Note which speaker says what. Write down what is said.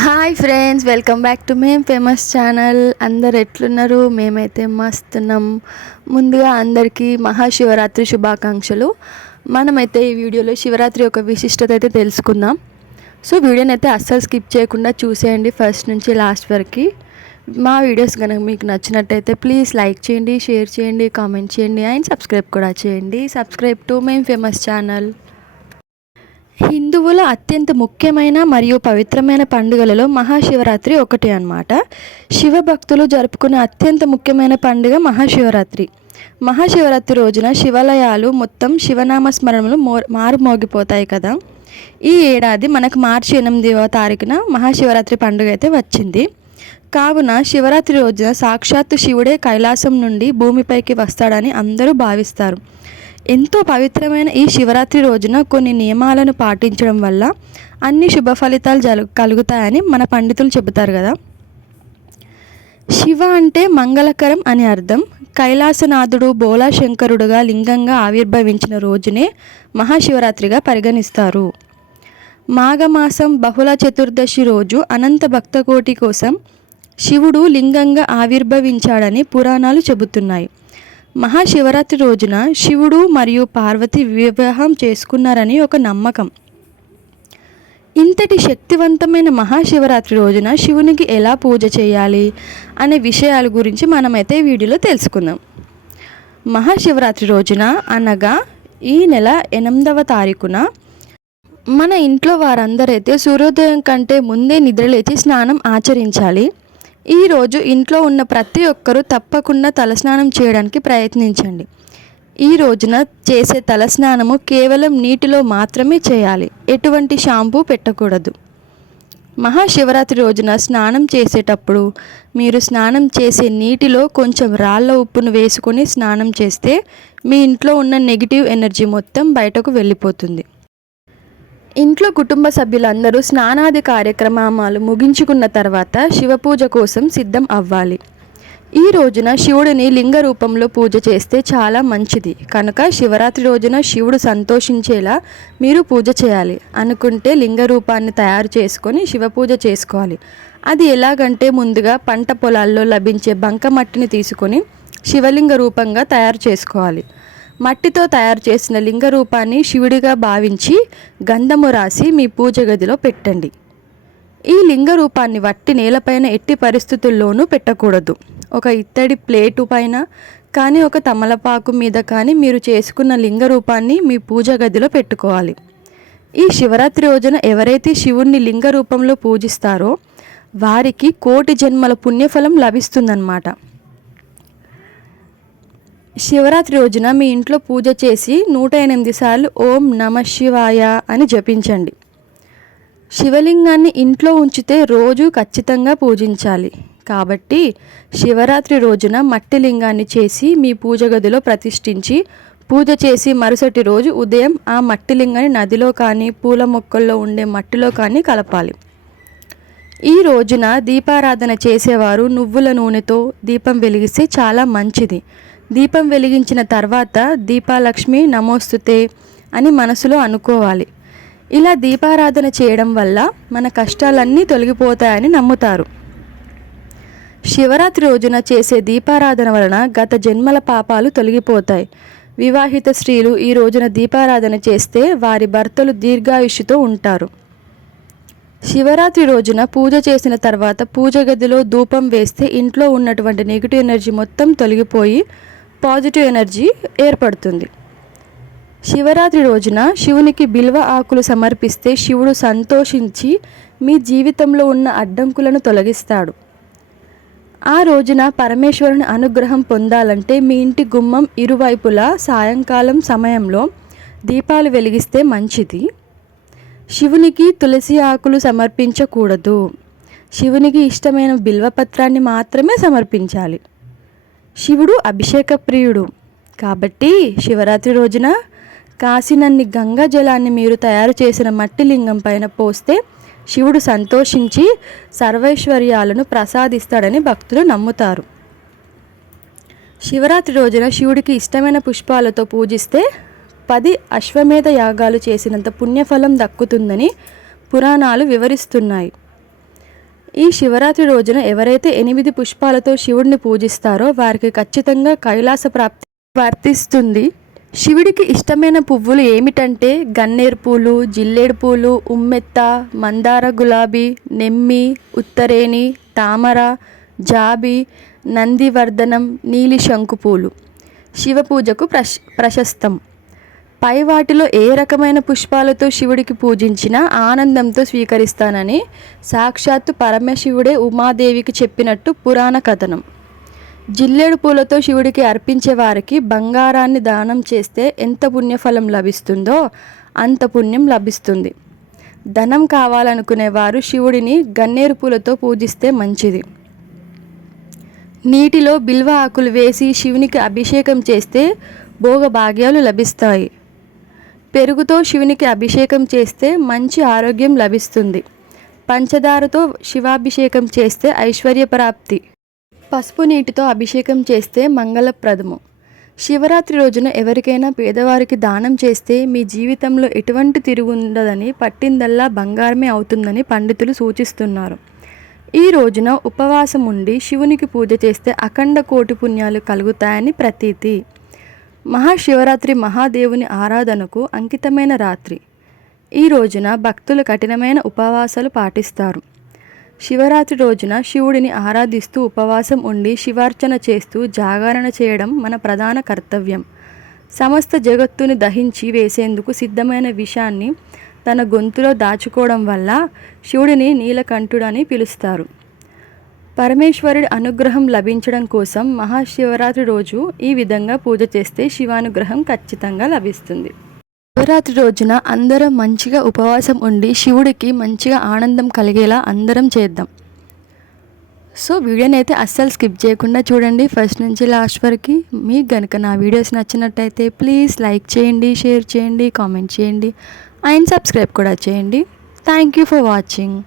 Speaker 1: Hi friends welcome back to మేం famous channel. అందరు ఎట్లున్నారు? మేమైతే మస్తున్నాం. ముందుగా అందరికీ మహాశివరాత్రి శుభాకాంక్షలు. మనమైతే ఈ వీడియోలో శివరాత్రి యొక్క విశిష్టత అయితే తెలుసుకుందాం. సో వీడియోని అయితే అస్సలు స్కిప్ చేయకుండా చూసేయండి ఫస్ట్ నుంచి లాస్ట్ వరకు. మా వీడియోస్ కనుక మీకు నచ్చినట్టయితే ప్లీజ్ లైక్ చేయండి షేర్ చేయండి కామెంట్ చేయండి అండ్ సబ్స్క్రైబ్ కూడా చేయండి. సబ్స్క్రైబ్ టు మేం ఫేమస్ ఛానల్. హిందువుల అత్యంత ముఖ్యమైన మరియు పవిత్రమైన పండుగలలో మహాశివరాత్రి ఒకటి అన్నమాట. శివభక్తులు జరుపుకునే అత్యంత ముఖ్యమైన పండుగ మహాశివరాత్రి. మహాశివరాత్రి రోజున శివాలయాలు మొత్తం శివనామ స్మరణలు మో మారుమోగిపోతాయి కదా. ఈ ఏడాది మనకు మార్చి ఎనిమిదవ తారీఖున మహాశివరాత్రి పండుగ అయితే వచ్చింది. కావున శివరాత్రి రోజున సాక్షాత్తు శివుడే కైలాసం నుండి భూమిపైకి వస్తాడని అందరూ భావిస్తారు. ఎంతో పవిత్రమైన ఈ శివరాత్రి రోజున కొన్ని నియమాలను పాటించడం వల్ల అన్ని శుభ ఫలితాలు జలు కలుగుతాయని మన పండితులు చెబుతారు కదా. శివ అంటే మంగళకరం అని అర్థం. కైలాసనాథుడు బోలా శంకరుడుగా లింగంగా ఆవిర్భవించిన రోజునే మహాశివరాత్రిగా పరిగణిస్తారు. మాఘమాసం బహుళ చతుర్దశి రోజు అనంత భక్తకోటి కోసం శివుడు లింగంగా ఆవిర్భవించాడని పురాణాలు చెబుతున్నాయి. మహాశివరాత్రి రోజున శివుడు మరియు పార్వతి వివాహం చేసుకున్నారని ఒక నమ్మకం. ఇంతటి శక్తివంతమైన మహాశివరాత్రి రోజున శివునికి ఎలా పూజ చేయాలి అనే విషయాల గురించి మనమైతే వీడియోలో తెలుసుకుందాం. మహాశివరాత్రి రోజున అనగా ఈ నెల ఎనిమిదవ తారీఖున మన ఇంట్లో వారందరైతే సూర్యోదయం కంటే ముందే నిద్రలేచి స్నానం ఆచరించాలి. ఈరోజు ఇంట్లో ఉన్న ప్రతి ఒక్కరూ తప్పకుండా తలస్నానం చేయడానికి ప్రయత్నించండి. ఈ రోజున చేసే తలస్నానము కేవలం నీటిలో మాత్రమే చేయాలి. ఎటువంటి షాంపూ పెట్టకూడదు. మహాశివరాత్రి రోజున స్నానం చేసేటప్పుడు మీరు స్నానం చేసే నీటిలో కొంచెం రాళ్ళ ఉప్పును వేసుకొని స్నానం చేస్తే మీ ఇంట్లో ఉన్న నెగిటివ్ ఎనర్జీ మొత్తం బయటకు వెళ్ళిపోతుంది. ఇంట్లో కుటుంబ సభ్యులందరూ స్నానాది కార్యక్రమాలు ముగించుకున్న తర్వాత శివపూజ కోసం సిద్ధం అవ్వాలి. ఈ రోజున శివుడిని లింగ రూపంలో పూజ చేస్తే చాలా మంచిది. కనుక శివరాత్రి రోజున శివుడు సంతోషించేలా మీరు పూజ చేయాలి. అనుకుంటే లింగ రూపాన్ని తయారు చేసుకొని శివపూజ చేసుకోవాలి. అది ఎలాగంటే ముందుగా పంట పొలాల్లో లభించే బంకమట్టిని తీసుకొని శివలింగ రూపంగా తయారు చేసుకోవాలి. మట్టితో తయారు చేసిన లింగ రూపాన్ని శివుడిగా భావించి గంధము రాసి మీ పూజ గదిలో పెట్టండి. ఈ లింగ రూపాన్ని వట్టి నేలపైన ఎట్టి పరిస్థితుల్లోనూ పెట్టకూడదు. ఒక ఇత్తడి ప్లేటు పైన కానీ ఒక తమలపాకు మీద కానీ మీరు చేసుకున్న లింగ రూపాన్ని మీ పూజ గదిలో పెట్టుకోవాలి. ఈ శివరాత్రి రోజున ఎవరైతే శివుణ్ణి లింగ రూపంలో పూజిస్తారో వారికి కోటి జన్మల పుణ్యఫలం లభిస్తుందన్నమాట. శివరాత్రి రోజున మీ ఇంట్లో పూజ చేసి నూట ఎనిమిది సార్లు ఓం నమ శివాయ అని జపించండి. శివలింగాన్ని ఇంట్లో ఉంచితే రోజు ఖచ్చితంగా పూజించాలి. కాబట్టి శివరాత్రి రోజున మట్టి లింగాన్ని చేసి మీ పూజ గదిలో ప్రతిష్ఠించి పూజ చేసి మరుసటి రోజు ఉదయం ఆ మట్టి లింగాన్ని నదిలో కానీ పూల మొక్కల్లో ఉండే మట్టిలో కానీ కలపాలి. ఈ రోజున దీపారాధన చేసేవారు నువ్వుల నూనెతో దీపం వెలిగిస్తే చాలా మంచిది. దీపం వెలిగించిన తర్వాత దీపాలక్ష్మి నమోస్తుతే అని మనసులో అనుకోవాలి. ఇలా దీపారాధన చేయడం వల్ల మన కష్టాలన్నీ తొలగిపోతాయని నమ్ముతారు. శివరాత్రి రోజున చేసే దీపారాధన వలన గత జన్మల పాపాలు తొలగిపోతాయి. వివాహిత స్త్రీలు ఈ రోజున దీపారాధన చేస్తే వారి భర్తలు దీర్ఘాయుష్యుతో ఉంటారు. శివరాత్రి రోజున పూజ చేసిన తర్వాత పూజ గదిలో ధూపం వేస్తే ఇంట్లో ఉన్నటువంటి నెగిటివ్ ఎనర్జీ మొత్తం తొలగిపోయి పాజిటివ్ ఎనర్జీ ఏర్పడుతుంది. శివరాత్రి రోజున శివునికి బిల్వ ఆకులు సమర్పిస్తే శివుడు సంతోషించి మీ జీవితంలో ఉన్న అడ్డంకులను తొలగిస్తాడు. ఆ రోజున పరమేశ్వరుని అనుగ్రహం పొందాలంటే మీ ఇంటి గుమ్మం ఇరువైపులా సాయంకాలం సమయంలో దీపాలు వెలిగిస్తే మంచిది. శివునికి తులసి ఆకులు సమర్పించకూడదు. శివునికి ఇష్టమైన బిల్వపత్రాన్ని మాత్రమే సమర్పించాలి. శివుడు అభిషేక ప్రియుడు కాబట్టి శివరాత్రి రోజున కాసినన్ని గంగా జలాన్ని మీరు తయారు చేసిన మట్టి లింగం పైన పోస్తే శివుడు సంతోషించి సర్వైశ్వర్యాలను ప్రసాదిస్తాడని భక్తులు నమ్ముతారు. శివరాత్రి రోజున శివుడికి ఇష్టమైన పుష్పాలతో పూజిస్తే పది అశ్వమేధ యాగాలు చేసినంత పుణ్యఫలం దక్కుతుందని పురాణాలు వివరిస్తున్నాయి. ఈ శివరాత్రి రోజున ఎవరైతే ఎనిమిది పుష్పాలతో శివుడిని పూజిస్తారో వారికి ఖచ్చితంగా కైలాస ప్రాప్తి వర్తిస్తుంది. శివుడికి ఇష్టమైన పువ్వులు ఏమిటంటే గన్నేరు పూలు జిల్లేడు పూలు ఉమ్మెత్త మందార గులాబీ నెమ్మి ఉత్తరేణి తామర జాబి నందివర్ధనం నీలి శంకు పూలు. శివ పూజకు ప్రశ్ ప్రశస్తం పై వాటిలో ఏ రకమైన పుష్పాలతో శివుడికి పూజించినా ఆనందంతో స్వీకరిస్తానని సాక్షాత్తు పరమశివుడే ఉమాదేవికి చెప్పినట్టు పురాణ కథనం. జిల్లేడు పూలతో శివుడికి అర్పించే వారికి బంగారాన్ని దానం చేస్తే ఎంత పుణ్యఫలం లభిస్తుందో అంత పుణ్యం లభిస్తుంది. ధనం కావాలనుకునే వారు శివుడిని గన్నేరు పూలతో పూజిస్తే మంచిది. నీటిలో బిల్వ ఆకులు వేసి శివునికి అభిషేకం చేస్తే భోగభాగ్యాలు లభిస్తాయి. పెరుగుతో శివునికి అభిషేకం చేస్తే మంచి ఆరోగ్యం లభిస్తుంది. పంచదారతో శివాభిషేకం చేస్తే ఐశ్వర్య ప్రాప్తి. పసుపు నీటితో అభిషేకం చేస్తే మంగళప్రదము. శివరాత్రి రోజున ఎవరికైనా పేదవారికి దానం చేస్తే మీ జీవితంలో ఎటువంటి తిరుగు ఉండదని పట్టిందల్లా బంగారమే అవుతుందని పండితులు సూచిస్తున్నారు. ఈ రోజున ఉపవాసం ఉండి శివునికి పూజ చేస్తే అఖండ కోటి పుణ్యాలు కలుగుతాయని ప్రతీతి. మహాశివరాత్రి మహాదేవుని ఆరాధనకు అంకితమైన రాత్రి. ఈ రోజున భక్తులు కఠినమైన ఉపవాసాలు పాటిస్తారు. శివరాత్రి రోజున శివుడిని ఆరాధిస్తూ ఉపవాసం ఉండి శివార్చన చేస్తూ జాగరణ చేయడం మన ప్రధాన కర్తవ్యం. సమస్త జగత్తుని దహించి వేసేందుకు సిద్ధమైన విషాన్ని తన గొంతులో దాచుకోవడం వల్ల శివుడిని నీలకంఠుడని పిలుస్తారు. పరమేశ్వరుడి అనుగ్రహం లభించడం కోసం మహాశివరాత్రి రోజు ఈ విధంగా పూజ చేస్తే శివానుగ్రహం ఖచ్చితంగా లభిస్తుంది. శివరాత్రి రోజున అందరం మంచిగా ఉపవాసం ఉండి శివుడికి మంచిగా ఆనందం కలిగేలా అందరం చేద్దాం. సో వీడియోని అయితే అస్సలు స్కిప్ చేయకుండా చూడండి. ఫస్ట్ నుంచి లాస్ట్ వరకు మీకు కనుక నా వీడియోస్ నచ్చినట్టయితే ప్లీజ్ లైక్ చేయండి షేర్ చేయండి కామెంట్ చేయండి అండ్ సబ్స్క్రైబ్ కూడా చేయండి. Thank you for watching.